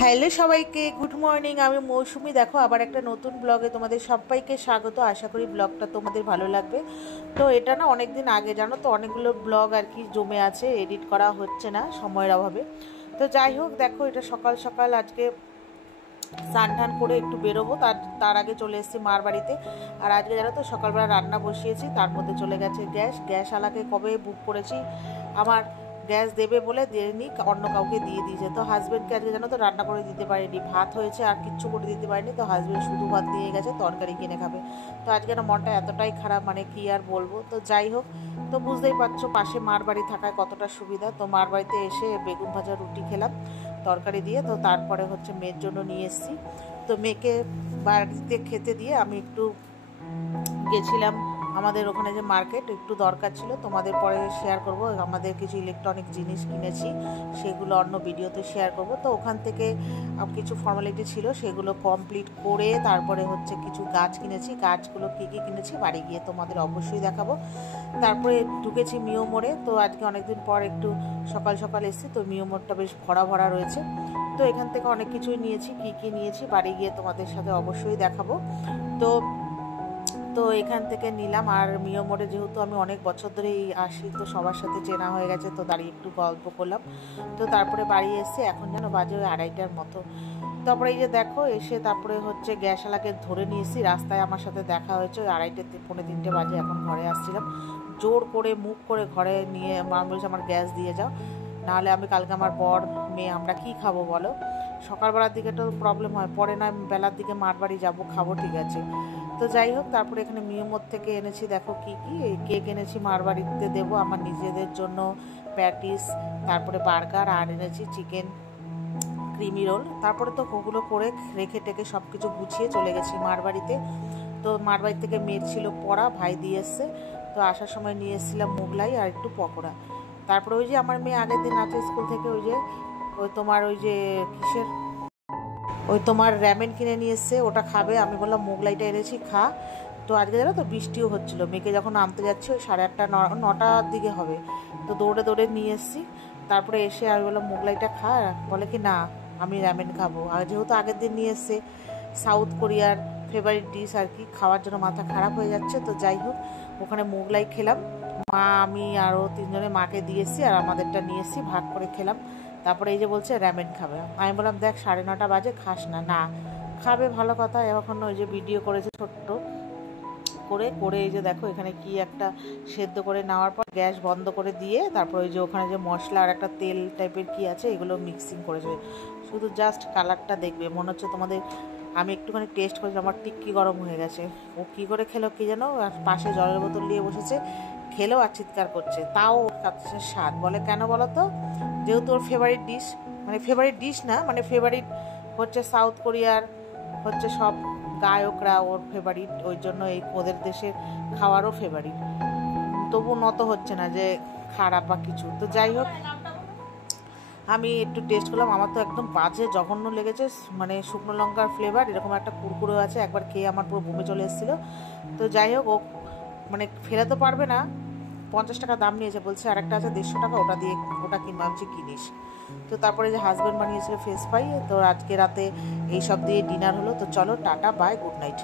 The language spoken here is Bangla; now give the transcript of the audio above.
হ্যালো সবাইকে, গুড মর্নিং। আমি মৌসুমি। দেখো আবার একটা নতুন ব্লগে তোমাদের সবাইকে স্বাগত। আশা করি ব্লগটা তোমাদের ভালো লাগবে। তো এটা না অনেক দিন আগে, জানো তো, অনেকগুলো ব্লগ আর কি জমে আছে, এডিট করা হচ্ছে না সময়ের অভাবে। তো যাই হোক, দেখো এটা সকাল সকাল আজকে স্নান টান করে একটু বেরোবো, তার আগে চলে এসেছি মার বাড়িতে। আর আজকে জানো তো সকালবেলা রান্না বসিয়েছি, তার মধ্যে চলে গেছে গ্যাসওয়ালাকে কবে বুক করেছি, আমার গ্যাস দেবে বলে দেয়নি, অন্য কাউকে দিয়ে দিয়েছে। তো হাজব্যান্ডকে আজকে জানো তো রান্না করে দিতে পারিনি, ভাত হয়েছে আর কিচ্ছু করে দিতে পারিনি। তো হাজব্যান্ড শুধু ভাত দিয়ে গেছে, তরকারি কিনে খাবে। তো আজকে না মনটা এতটাই খারাপ, মানে কি আর বলবো। তো যাই হোক, তো বুঝতেই পারছো পাশে মার বাড়ি থাকায় কতটা সুবিধা। তো মার বাড়িতে এসে বেগুন ভাজা রুটি খেলাম তরকারি দিয়ে। তো তারপরে হচ্ছে মেয়ের জন্য নিয়ে এসেছি। তো মেয়েকে বাড়িতে খেতে দিয়ে আমি একটু গেছিলাম আমাদের ওখানে যে মার্কেট, একটু দরকার ছিল, তোমাদের পরে শেয়ার করব। আমাদের কিছু ইলেকট্রনিক জিনিস কিনেছি, সেগুলো অন্য ভিডিওতে শেয়ার করব। তো ওখান থেকে কিছু ফর্মালিটি ছিল, সেগুলো কমপ্লিট করে তারপরে হচ্ছে কিছু গাছ কিনেছি। গাছগুলো কী কী কিনেছি বাড়ি গিয়ে তোমাদের অবশ্যই দেখাবো। তারপরে ঢুকেছি মিও মোড়ে। তো আজকে অনেকদিন পর একটু সকাল সকাল এসেছি, তো মিও মোড়টা বেশ ভরা ভরা রয়েছে। তো এখান থেকে অনেক কিছুই নিয়েছি, কী কী নিয়েছি বাড়ি গিয়ে তোমাদের সাথে অবশ্যই দেখাবো। তো তো এখান থেকে নিলাম। আর মিও মোড়ে যেহেতু আমি অনেক বছর ধরেই আসি, তো সবার সাথে চেনা হয়ে গেছে, তো দাঁড়িয়ে একটু গল্প করলাম। তো তারপরে বাড়ি এসে এখন যেন বাজে ওই 2:30টার মতো। তারপরে এই যে দেখো এসে তারপরে হচ্ছে গ্যাসওয়ালাকে ধরে নিয়েছি, রাস্তায় আমার সাথে দেখা হয়েছে। ওই 2:30 পৌনে 3টে বাজে, এখন ঘরে আসছিলাম। জোর করে মুখ করে ঘরে নিয়ে মা বলছে আমার গ্যাস দিয়ে যাও, নাহলে আমি কালকে আমার বর মেয়ে আমরা কি খাবো বলো। সকালবেলার দিকে তো প্রবলেম হয়, পরে না বেলার দিকে মার বাড়ি যাবো, খাবো, ঠিক আছে। তো যাই হোক, তারপরে এখানে মিয়মোর থেকে এনেছি, দেখো কি কি কেক এনেছি মার বাড়িতে দেবো আমার নিজেদের জন্য, প্যাটিস, তারপরে বার্গার, আর এনেছি চিকেন ক্রিমি রোল। তারপরে তো ওগুলো করে রেখে টেকে সব কিছু গুছিয়ে চলে গেছি মার বাড়িতে। তো মার বাড়ি থেকে মেয়ের ছিল পড়া, ভাই দিয়ে এসছে। তো আসার সময় নিয়ে এসেছিলাম মোগলাই আর একটু পকোড়া। তারপরে ওই যে আমার মেয়ে আগের দিন আছে স্কুল থেকে, ওই তোমার ওই যে কিসের ওই তোমার র্যামেন কিনে নিয়ে এসছে, ওটা খাবে। আমি বললাম মোগলাইটা এনেছি, খা। তো আজকে জানো তো বৃষ্টিও হচ্ছিলো, মেয়েকে যখন আনতে যাচ্ছি ওই 8:30 9টার দিকে হবে। তো দৌড়ে দৌড়ে নিয়ে এসছি। তারপরে এসে আমি বললাম মোগলাইটা খা, বলে কি না আমি র্যামেন খাবো। আর যেহেতু আগের দিন নিয়ে এসছে সাউথ কোরিয়ার ফেভারিট ডিশ আর কি, খাওয়ার জন্য মাথা খারাপ হয়ে যাচ্ছে। তো যাই হোক, ওখানে মোগলাই খেলাম, মা আমি আরও 3জনে মাকে দিয়েছি, আর আমাদেরটা নিয়ে এসেছি, ভাগ করে খেলাম। তারপরে এই যে বলছে র্যামেন খাবে। আমি বললাম দেখ 9:30 বাজে, খাস না। না খাবে, ভালো কথা। এখন ওই যে ভিডিও করেছে ছোট্ট করে করে, এই যে দেখো এখানে কি একটা সেদ্ধ করে নেওয়ার পর গ্যাস বন্ধ করে দিয়ে তারপর ওই যে ওখানে যে মশলা আর একটা তেল টাইপের কি আছে, এগুলো মিক্সিং করেছে। শুধু জাস্ট কালারটা দেখবে মনে হচ্ছে তোমাদের, আমি একটুখানি টেস্ট করেছি, আমার টিক্কি গরম হয়ে গেছে। ও কী করে খেলো কি যেন, আর পাশে জলের বোতল নিয়ে বসেছে, খেলেও আর চিৎকার করছে। তাও ওর কাছে স্বাদ। বলে কেন বলো তো, যেহেতু ওর ফেভারিট ডিশ, মানে ফেভারিট ডিশ না, মানে ফেভারিট হচ্ছে সাউথ কোরিয়ার হচ্ছে সব গায়করা ওর ফেভারিট, ওই জন্য এই ওদের দেশের খাওয়ারও ফেভারিট। তবু নত হচ্ছে না যে খারাপ বা কিছু। তো যাই হোক, আমি একটু টেস্ট করলাম, আমার তো একদম বাজে জঘন্য লেগেছে। মানে শুকনো লঙ্কার ফ্লেভার, এরকম একটা কুরকুরে আছে, একবার খেয়ে আমার পুরো বমি চলে এসেছিলো। তো যাই হোক, ও মানে ফেলে তো পারবে না, 50 টাকা দাম নিয়েছে, বলছে আরেকটা আছে 150 টাকা, ওটা দিয়ে ওটা কিনবো। আমি কিনিস। তো তারপরে যে হাজব্যান্ড বানিয়েছিল ফেস ফ্রাই। তো আজকে রাতে এইসব দিয়ে ডিনার হলো। তো চলো টাটা, বাই, গুড নাইট।